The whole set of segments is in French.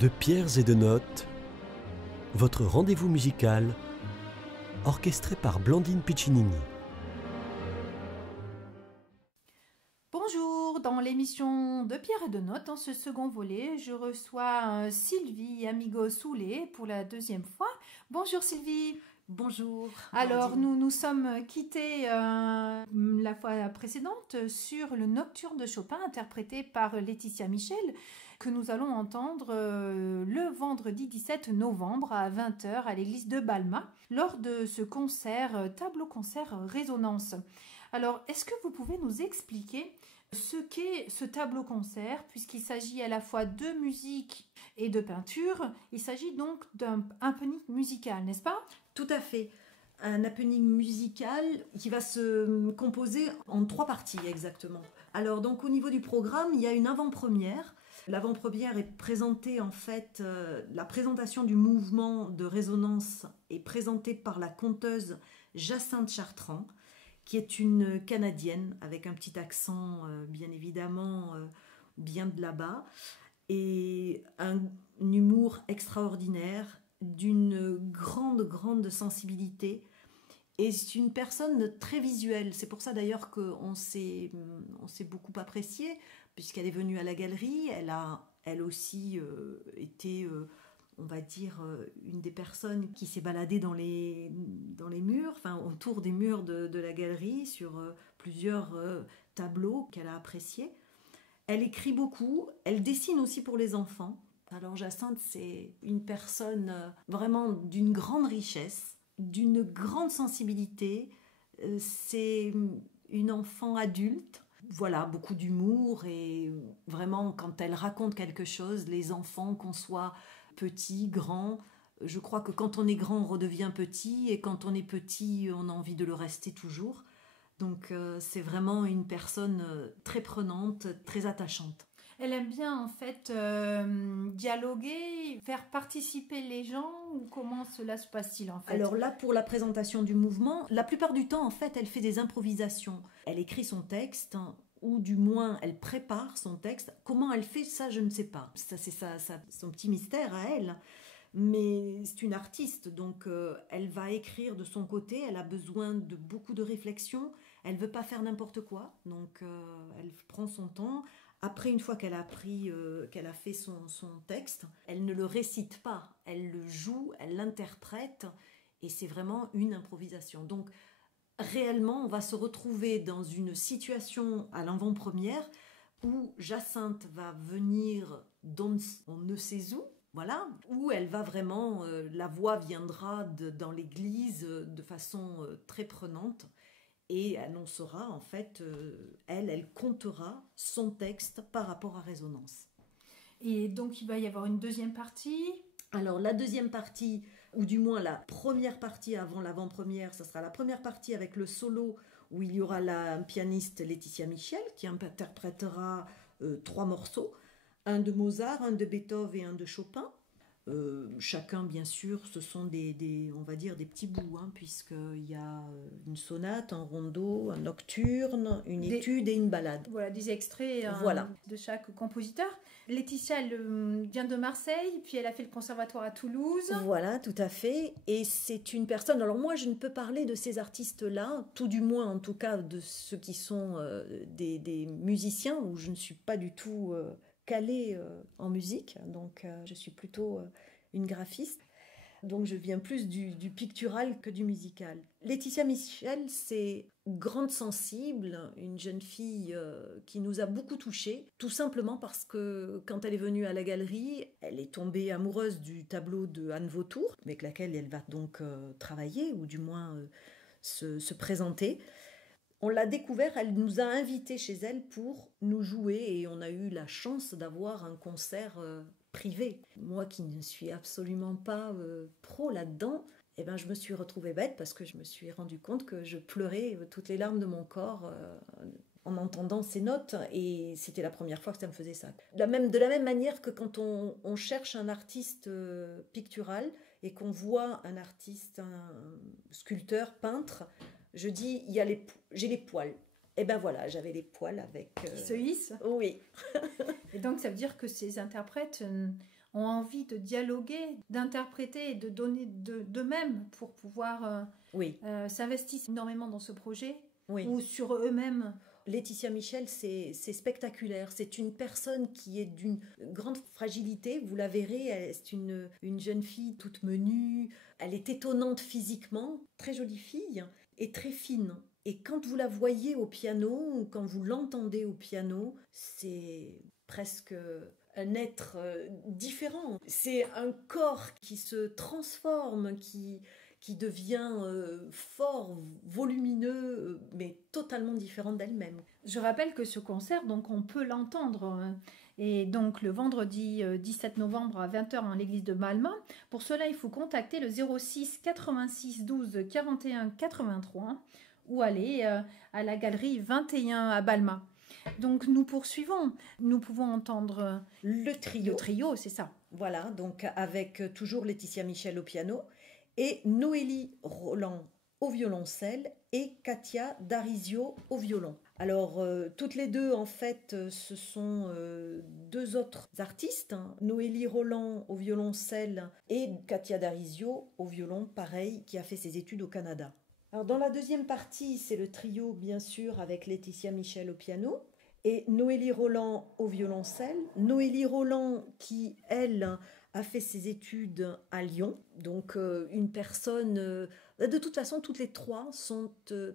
De pierres et de notes, votre rendez-vous musical, orchestré par Blandine Piccinini. Bonjour, dans l'émission De pierres et de notes, dans ce second volet, je reçois Sylvie Amigo-Soulet pour la deuxième fois. Bonjour Sylvie. Bonjour. Alors, nous sommes quittés la fois précédente sur le Nocturne de Chopin interprété par Laetitia Michel que nous allons entendre le vendredi 17 novembre à 20h à l'église de Balma lors de ce concert, tableau-concert Résonance. Alors, est-ce que vous pouvez nous expliquer ce qu'est ce tableau-concert, puisqu'il s'agit à la fois de musique et de peinture? Il s'agit donc d'un happening musical, n'est-ce pas? Tout à fait. Un happening musical qui va se composer en 3 parties exactement. Alors donc au niveau du programme, il y a une avant-première. L'avant-première est présentée en fait, la présentation du mouvement de résonance est présentée par la conteuse Jacinthe Chartrand, qui est une Canadienne avec un petit accent bien évidemment bien de là-bas et un humour extraordinaire, d'une grande sensibilité, et c'est une personne très visuelle. C'est pour ça d'ailleurs qu'on s'est beaucoup apprécié, puisqu'elle est venue à la galerie. Elle a elle aussi été, on va dire, une des personnes qui s'est baladée dans les murs, enfin autour des murs de la galerie, sur plusieurs tableaux qu'elle a appréciés. Elle écrit beaucoup, elle dessine aussi pour les enfants. Alors Jacinthe, c'est une personne vraiment d'une grande richesse, d'une grande sensibilité. C'est une enfant adulte. Voilà, beaucoup d'humour, et vraiment quand elle raconte quelque chose, les enfants, qu'on soit petit, grand, je crois que quand on est grand, on redevient petit, et quand on est petit, on a envie de le rester toujours. Donc c'est vraiment une personne très prenante, très attachante. Elle aime bien en fait dialoguer, faire participer les gens, ou comment cela se passe-t-il en fait? Alors là, pour la présentation du mouvement, la plupart du temps en fait elle fait des improvisations. Elle écrit son texte, ou du moins elle prépare son texte. Comment elle fait ça, je ne sais pas. Ça c'est son petit mystère à elle. Mais c'est une artiste, donc elle va écrire de son côté, elle a besoin de beaucoup de réflexion, elle veut pas faire n'importe quoi, donc elle prend son temps. Après, une fois qu'elle a qu'elle a fait son texte, elle ne le récite pas, elle le joue, elle l'interprète, et c'est vraiment une improvisation. Donc réellement, on va se retrouver dans une situation à l'avant-première où Jacinthe va venir on ne sait où. Voilà, où elle va vraiment, la voix viendra dans l'église de façon très prenante, et annoncera en fait, elle comptera son texte par rapport à Résonance. Et donc il va y avoir une deuxième partie. Alors la deuxième partie, ou du moins la première partie avant l'avant-première, ça sera la première partie avec le solo, où il y aura la pianiste Laetitia Michel qui interprétera 3 morceaux. Un de Mozart, un de Beethoven et un de Chopin. Chacun, bien sûr, ce sont on va dire des petits bouts, puisqu'il y a une sonate, un rondo, un nocturne, une étude et une ballade. Voilà, des extraits voilà. De chaque compositeur. Laetitia, elle vient de Marseille, puis elle a fait le conservatoire à Toulouse. Voilà, tout à fait. Et c'est une personne... Alors moi, je ne peux parler de ces artistes-là, tout du moins, en tout cas, de ceux qui sont des musiciens, où je ne suis pas du tout... calée en musique, donc je suis plutôt une graphiste, donc je viens plus du pictural que du musical. Laetitia Michel, c'est grande sensible, une jeune fille qui nous a beaucoup touchés, tout simplement parce que quand elle est venue à la galerie, elle est tombée amoureuse du tableau de Anne Vautour, avec laquelle elle va donc travailler, ou du moins se présenter. On l'a découvert, elle nous a invités chez elle pour nous jouer, et on a eu la chance d'avoir un concert privé. Moi qui ne suis absolument pas pro là-dedans, eh ben, je me suis retrouvée bête, parce que je me suis rendu compte que je pleurais toutes les larmes de mon corps en entendant ces notes, et c'était la première fois que ça me faisait ça. De la même manière que quand on cherche un artiste pictural et qu'on voit un artiste, un sculpteur, peintre, je dis, j'ai les poils. Et ben voilà, j'avais les poils avec... Qui se hissent. Oui. Et donc ça veut dire que ces interprètes, ont envie de dialoguer, d'interpréter et de donner d'eux-mêmes pour pouvoir s'investissent énormément dans ce projet ou sur eux-mêmes. Laetitia Michel, c'est spectaculaire. C'est une personne qui est d'une grande fragilité. Vous la verrez, c'est une jeune fille toute menue. Elle est étonnante physiquement, très jolie fille et très fine. Et quand vous la voyez au piano ou quand vous l'entendez au piano, c'est presque un être différent. C'est un corps qui se transforme, qui devient fort, volumineux, mais totalement différent d'elle-même. Je rappelle que ce concert, donc on peut l'entendre, et donc le vendredi 17 novembre à 20h en l'église de Balma. Pour cela, il faut contacter le 06 86 12 41 83 ou aller à la galerie 21 à Balma. Donc nous poursuivons, nous pouvons entendre le trio. Le trio, c'est ça. Voilà, donc avec toujours Laetitia Michel au piano et Noélie Roland au violoncelle et Katia Darizio au violon. Alors, toutes les deux, en fait, ce sont deux autres artistes, hein. Noélie Roland au violoncelle et Katia Darizio au violon, pareil, qui a fait ses études au Canada. Alors, dans la deuxième partie, c'est le trio, bien sûr, avec Laetitia Michel au piano et Noélie Roland au violoncelle. Noélie Roland qui, elle, a fait ses études à Lyon. Donc, une personne... de toute façon, toutes les trois sont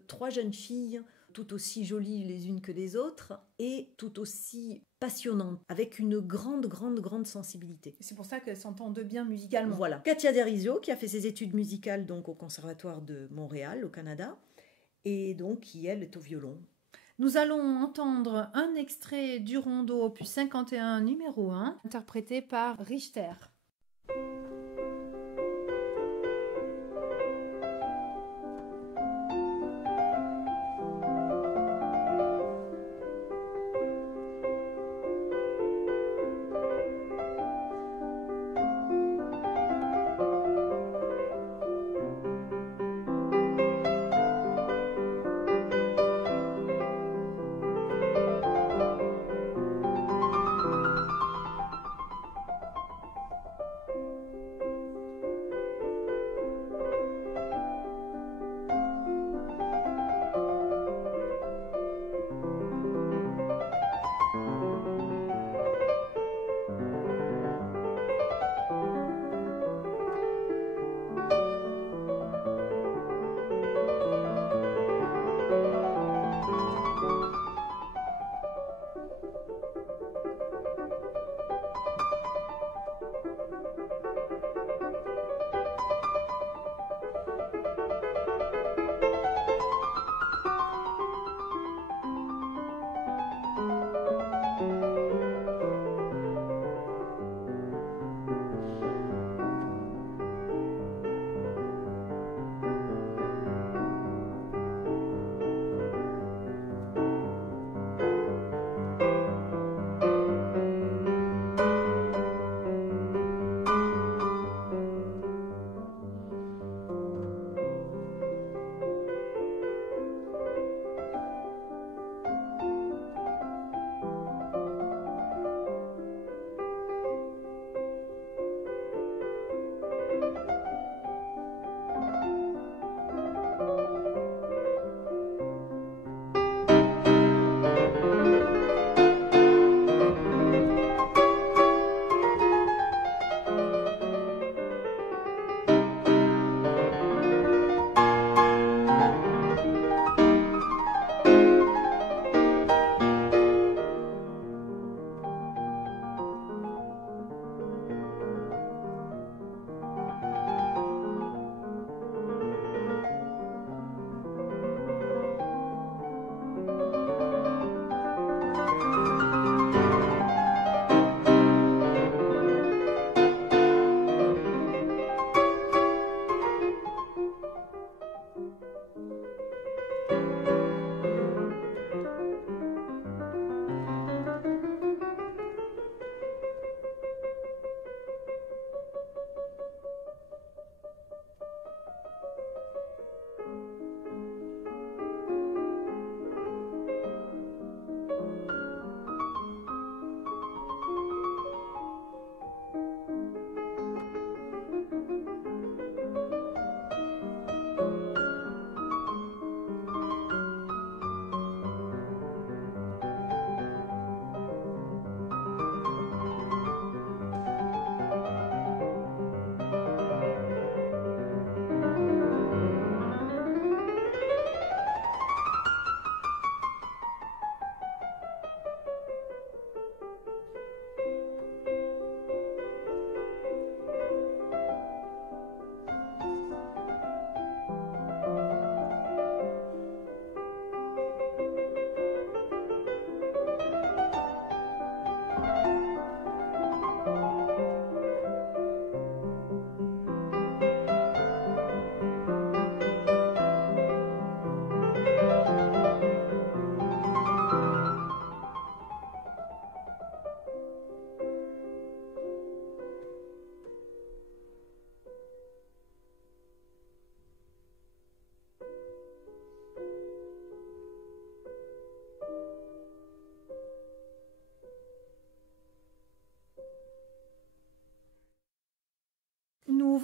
trois jeunes filles, tout aussi jolies les unes que les autres, et tout aussi passionnantes, avec une grande sensibilité. C'est pour ça qu'elles s'entendent bien musicalement. Voilà. Katia Darizio, qui a fait ses études musicales donc, au Conservatoire de Montréal, au Canada, et donc qui, elle, est au violon. Nous allons entendre un extrait du rondo opus 51 numéro 1, interprété par Richter.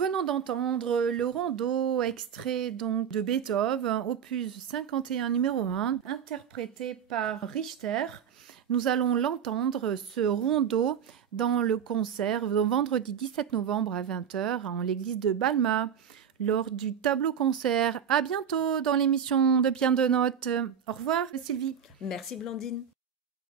venons d'entendre le rondo extrait donc de Beethoven, opus 51 numéro 1, interprété par Richter. Nous allons l'entendre, ce rondo, dans le concert vendredi 17 novembre à 20h en l'église de Balma, lors du tableau concert. À bientôt dans l'émission de Bien de Notes. Au revoir Sylvie. Merci Blandine.